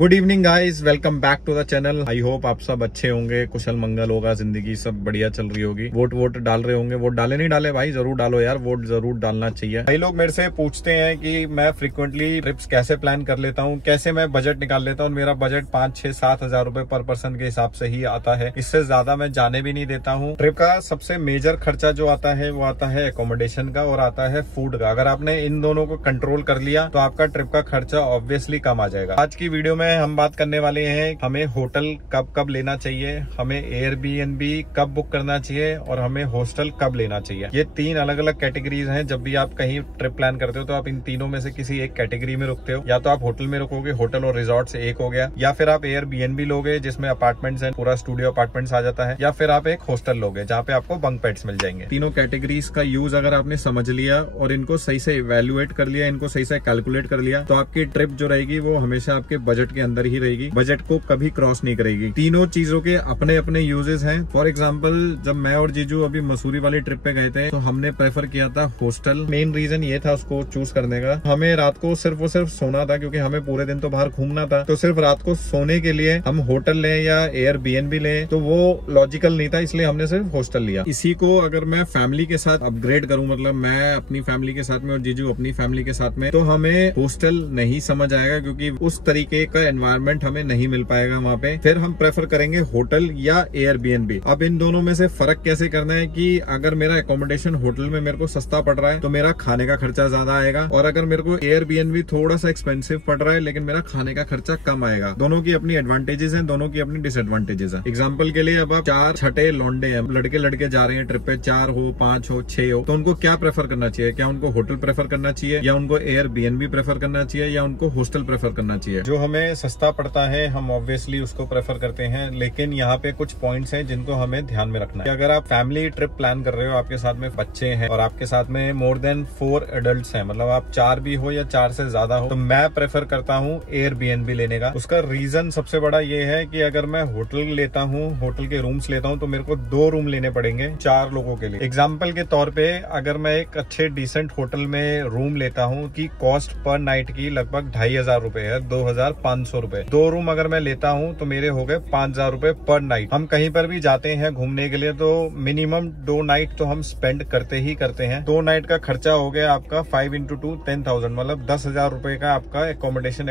Good evening guys, welcome back to the channel. I hope आप सब अच्छे होंगे, कुशल मंगल होगा, जिंदगी सब बढ़िया चल रही होगी। वोट डाल रहे होंगे। वोट डाले नहीं डाले भाई, जरूर डालो यार, वोट जरूर डालना चाहिए। कई लोग मेरे से पूछते हैं कि मैं फ्रीक्वेंटली ट्रिप्स कैसे प्लान कर लेता हूँ, कैसे मैं बजट निकाल लेता हूँ। मेरा बजट 5-6-7 हजार रुपए पर पर्सन के हिसाब से ही आता है, इससे ज्यादा मैं जाने भी नहीं देता हूँ। ट्रिप का सबसे मेजर खर्चा जो आता है वो आता है एकोमोडेशन का और आता है फूड का। अगर आपने इन दोनों को कंट्रोल कर लिया तो आपका ट्रिप का खर्चा ऑब्वियसली कम आ जाएगा। आज की वीडियो में हम बात करने वाले हैं हमें होटल कब लेना चाहिए, हमें एयरबीएनबी कब बुक करना चाहिए और हमें हॉस्टल कब लेना चाहिए। ये 3 अलग अलग कैटेगरीज हैं। जब भी आप कहीं ट्रिप प्लान करते हो तो आप इन तीनों में से किसी एक कैटेगरी में रुकते हो। या तो आप होटल में रुकोगे, होटल और रिजॉर्ट से एक हो गया, या फिर आप एयरबीएनबी लोगे जिसमें अपार्टमेंट्स हैं, पूरा स्टूडियो अपार्टमेंट्स आ जाता है, या फिर आप एक हॉस्टल लोगे जहाँ पे आपको बंक बेड्स मिल जाएंगे। तीनों कैटेगरीज का यूज अगर आपने समझ लिया और इनको सही से इवेल्युएट कर लिया, इनको सही से कैलकुलेट कर लिया, तो आपकी ट्रिप जो रहेगी वो हमेशा आपके बजट के अंदर ही रहेगी, बजट को कभी क्रॉस नहीं करेगी। तीनों चीजों के अपने अपने यूजेस हैं। फॉर एग्जांपल, जब मैं और जीजू अभी मसूरी वाली ट्रिप पे गए थे तो हमने प्रेफर किया था हॉस्टल। मेन रीजन ये था उसको चूज करने का, हमें रात को सिर्फ और सिर्फ सोना था, क्योंकि हमें पूरे दिन तो बाहर घूमना था। तो सिर्फ रात को सोने के लिए हम होटल लें या एयरबीएनबी लें तो वो लॉजिकल नहीं था, इसलिए हमने सिर्फ हॉस्टल लिया। इसी को अगर मैं फैमिली के साथ अपग्रेड करूं, मतलब मैं अपनी फैमिली के साथ में और जीजू अपनी फैमिली के साथ में, तो हमें हॉस्टल नहीं समझ आएगा, क्योंकि उस तरीके का एनवायरनमेंट हमें नहीं मिल पाएगा वहाँ पे। फिर हम प्रेफर करेंगे होटल या एयरबीएनबी। अब इन दोनों में से फर्क कैसे करना है कि अगर मेरा एकोमोडेशन होटल में मेरे को सस्ता पड़ रहा है तो मेरा खाने का खर्चा ज्यादा आएगा, और अगर मेरे को एयरबीएनबी थोड़ा सा एक्सपेंसिव पड़ रहा है लेकिन मेरा खाने का खर्चा कम आएगा। दोनों की अपनी एडवांटेजेस हैं, दोनों की अपनी डिसएडवांटेजेस हैं। एग्जाम्पल के लिए, अब आप 4 छठे लौंडे हैं, लड़के जा रहे हैं ट्रिप पे, 4 हो 5 हो 6 हो, तो उनको क्या प्रेफर करना चाहिए? क्या उनको होटल प्रेफर करना चाहिए, या उनको एयरबीएनबी प्रेफर करना चाहिए, या उनको हॉस्टल प्रेफर करना चाहिए? जो हमें सस्ता पड़ता है हम ऑब्वियसली उसको प्रेफर करते हैं, लेकिन यहाँ पे कुछ पॉइंट्स हैं जिनको हमें ध्यान में रखना है। अगर आप फैमिली ट्रिप प्लान कर रहे हो, आपके साथ में बच्चे हैं और आपके साथ में मोर देन 4 एडल्ट्स हैं, मतलब आप 4 भी हो या 4 से ज्यादा हो, तो मैं प्रेफर करता हूँ एयरबीएनबी लेने का। उसका रीजन सबसे बड़ा ये है कि अगर मैं होटल लेता हूँ, होटल के रूम्स लेता हूँ, तो मेरे को 2 रूम लेने पड़ेंगे 4 लोगों के लिए। एग्जाम्पल के तौर पे, अगर मैं एक अच्छे डिसेंट होटल में रूम लेता हूँ की कॉस्ट पर नाइट की लगभग 2500 रुपए है, 2500 रुपए। 2 रूम अगर मैं लेता हूँ तो मेरे हो गए 5000 रुपए पर नाइट। हम कहीं पर भी जाते हैं घूमने के लिए तो मिनिमम 2 नाइट तो हम स्पेंड करते ही करते हैं। 2 नाइट का खर्चा हो गया आपका 5 into 2 10,000, मतलब 10,000 रुपए का आपका एकोमोडेशन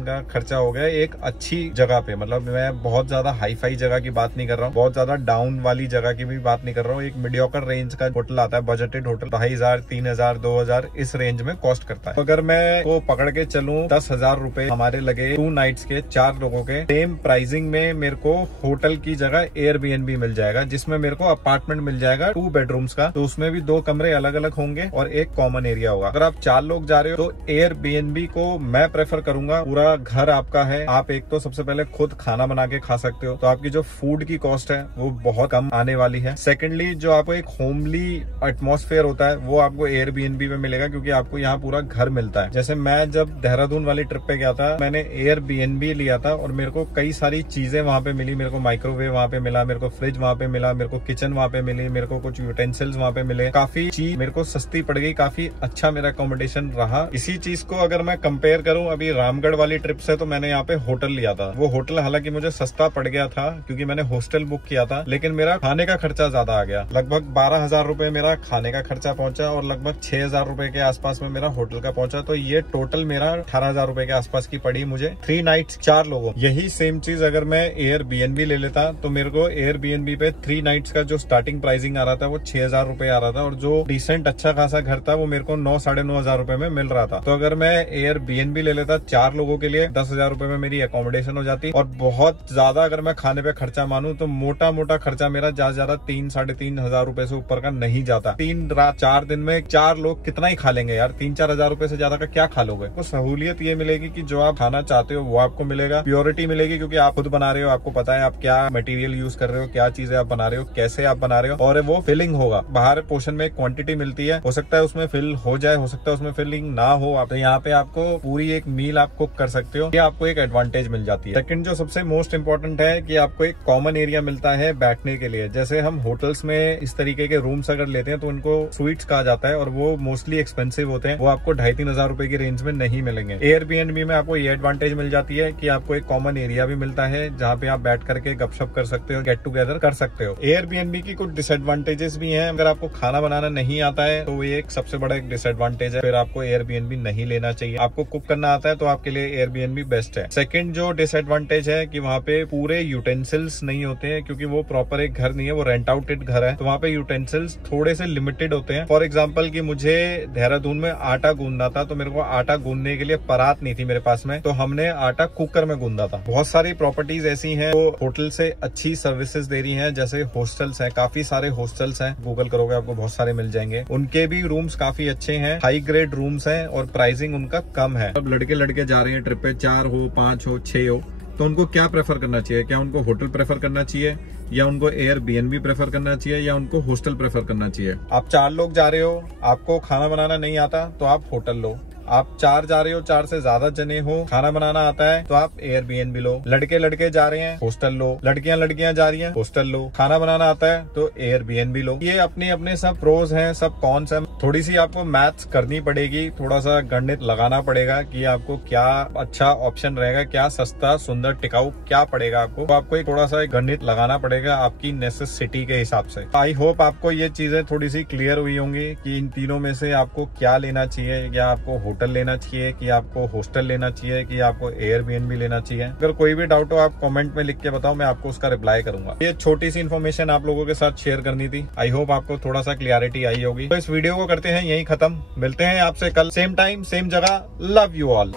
का खर्चा हो गया एक अच्छी जगह पे। मतलब मैं बहुत ज्यादा हाई फाई जगह की बात नहीं कर रहा हूँ, बहुत ज्यादा डाउन वाली जगह की भी बात नहीं कर रहा हूँ। एक मीडियोकर रेंज का होटल आता है, बजटेड होटल, 2500, 3000, 2000 इस रेंज में कॉस्ट करता है। तो अगर मैं को पकड़ के चलूँ 10,000 रुपए हमारे लगे 2 नाइट्स के 4 लोगों के, सेम प्राइसिंग में मेरे को होटल की जगह एयरबीएनबी मिल जाएगा, जिसमें मेरे को अपार्टमेंट मिल जाएगा 2 बेडरूम्स का, तो उसमें भी 2 कमरे अलग अलग होंगे और एक कॉमन एरिया होगा। अगर आप 4 लोग जा रहे हो तो एयरबीएनबी को मैं प्रेफर करूंगा। पूरा घर आपका है, आप एक तो सबसे पहले खुद खाना बना के खा सकते हो, तो आपकी जो फूड की कॉस्ट है वो बहुत कम आने वाली है। सेकेंडली, जो आपको एक होमली एटमॉस्फेयर होता है वो आपको एयरबीएनबी में मिलेगा, क्योंकि आपको यहाँ पूरा घर मिलता है। जैसे मैं जब देहरादून वाली ट्रिप पे गया था, मैंने एयरबीएनबी लिया था और मेरे को कई सारी चीजें वहां पे मिली। मेरे को माइक्रोवेव वहां पे मिला, मेरे को फ्रिज वहां पे मिला, मेरे को किचन वहां पे मिली, मेरे को कुछ यूटेंसिल्स वहां पे मिले, काफी चीज मेरे को सस्ती पड़ गई, काफी अच्छा मेरा अकोमोडेशन रहा। इसी चीज को अगर मैं कंपेयर करूं अभी रामगढ़ वाली ट्रिप से, तो मैंने यहाँ पे होटल लिया था। वो होटल हालांकि मुझे सस्ता पड़ गया था क्योंकि मैंने हॉस्टल बुक किया था, लेकिन मेरा खाने का खर्चा ज्यादा आ गया। लगभग 12,000 रुपए मेरा खाने का खर्चा पहुंचा और लगभग 6,000 रुपए के आसपास में मेरा होटल का पहुंचा। तो ये टोटल मेरा 18,000 रुपए के आसपास की पड़ी मुझे 3 नाइट्स 4 लोगों। यही सेम चीज अगर मैं एयरबीएनबी ले लेता तो मेरे को एयरबीएनबी पे 3 नाइट्स का जो स्टार्टिंग प्राइसिंग आ रहा था वो 6,000 रुपए आ रहा था, और जो डिसेंट अच्छा खासा घर था वो मेरे को 9-9,500 रुपए में मिल रहा था। तो अगर मैं एयरबीएनबी ले लेता 4 लोगों के लिए, 10,000 रुपए में मेरी एकोमोडेशन हो जाती। और बहुत ज्यादा अगर मैं खाने पे खर्चा मानूं तो मोटा खर्चा मेरा ज्यादा 3-3,500 रुपए से ऊपर का नहीं जाता। 3 रात 4 दिन में 4 लोग कितना ही खा लेंगे यार, 3-4 हजार रुपए से ज्यादा का क्या खा लोगे? तो सहूलियत ये मिलेगी कि जो आप खाना चाहते हो वो आपको मिलेगा, प्योरिटी मिलेगी क्योंकि आप खुद बना रहे हो, आपको पता है आप क्या मटेरियल यूज कर रहे हो, क्या चीजें आप बना रहे हो, कैसे आप बना रहे हो, और वो फिलिंग होगा। बाहर पोर्शन में एक क्वांटिटी मिलती है, हो सकता है उसमें फिल हो जाए, हो सकता है उसमें फिलिंग ना हो। आप तो यहाँ पे आपको पूरी एक मील आप कुक कर सकते हो, ये आपको एक एडवांटेज मिल जाती है। सेकंड जो सबसे मोस्ट इंपॉर्टेंट है कि आपको एक कॉमन एरिया मिलता है बैठने के लिए। जैसे हम होटल्स में इस तरीके के रूम्स अगर लेते हैं तो उनको स्वीट्स कहा जाता है और वो मोस्टली एक्सपेंसिव होते हैं, वो आपको 2,500-3,000 रुपए की रेंज में नहीं मिलेंगे। एयरबीएनबी में आपको ये एडवांटेज मिल मिल जाती है कि आपको एक कॉमन एरिया भी मिलता है जहाँ पे आप बैठ करके गपशप कर सकते हो, गेट टुगेदर कर सकते हो। एयरबीएनबी की कुछ डिसएडवांटेजेस भी हैं। अगर आपको खाना बनाना नहीं आता है तो ये एक सबसे बड़ा एक डिसएडवांटेज है, फिर आपको एयरबीएनबी नहीं लेना चाहिए। आपको कुक करना आता है तो आपके लिए एयरबीएनबी बेस्ट है। सेकंड जो डिसएडवांटेज है कि वहाँ पे पूरे यूटेंसिल्स नहीं होते हैं, क्योंकि वो प्रॉपर एक घर नहीं है, वो रेंट आउटेड घर है, तो वहाँ पे यूटेंसिल्स थोड़े से लिमिटेड होते हैं। फॉर एग्जाम्पल कि मुझे देहरादून में आटा गूंदना था, तो मेरे को आटा गूंदने के लिए परात नहीं थी मेरे पास में, तो हमने आटा कुकर में गूंदा था। बहुत सारी प्रॉपर्टीज ऐसी हैं वो होटल से अच्छी सर्विसेज दे रही हैं, जैसे हॉस्टल्स हैं, काफी सारे हॉस्टल्स हैं, गूगल करोगे आपको बहुत सारे मिल जाएंगे। उनके भी रूम्स काफी अच्छे हैं, हाई ग्रेड रूम्स हैं और प्राइसिंग उनका कम है। अब लड़के जा रहे हैं ट्रिप पे, 4 हो 5 हो 6 हो, तो उनको क्या प्रेफर करना चाहिए? क्या उनको होटल प्रेफर करना चाहिए, या उनको एयरबीएनबी प्रेफर करना चाहिए, या उनको हॉस्टल प्रेफर करना चाहिए? आप 4 लोग जा रहे हो, आपको खाना बनाना नहीं आता तो आप होटल लो। आप 4 जा रहे हो, 4 से ज्यादा जने हो, खाना बनाना आता है तो आप एयरबीएनबी लो। लड़के जा रहे हैं, हॉस्टल लो। लड़कियां जा रही हैं, हॉस्टल लो। खाना बनाना आता है तो एयरबीएनबी लो। ये अपने अपने सब प्रोज हैं, सब कॉन्स हैं। थोड़ी सी आपको मैथ्स करनी पड़ेगी, थोड़ा सा गणित लगाना पड़ेगा कि आपको क्या अच्छा ऑप्शन रहेगा, क्या सस्ता सुंदर टिकाऊ क्या पड़ेगा आपको। तो आपको एक थोड़ा सा गणित लगाना पड़ेगा आपकी नेसेसिटी के हिसाब से। आई होप आपको ये चीजें थोड़ी सी क्लियर हुई होंगी कि इन तीनों में से आपको क्या लेना चाहिए, या आपको होटल लेना चाहिए, कि आपको हॉस्टल लेना चाहिए, कि आपको एयरबीएनबी लेना चाहिए। अगर कोई भी डाउट हो आप कमेंट में लिख के बताओ, मैं आपको उसका रिप्लाई करूंगा। ये छोटी सी इन्फॉर्मेशन आप लोगों के साथ शेयर करनी थी। आई होप आपको थोड़ा सा क्लियरिटी आई होगी। तो इस वीडियो को करते हैं यही खत्म, मिलते हैं आपसे कल सेम टाइम सेम जगह। Love you all.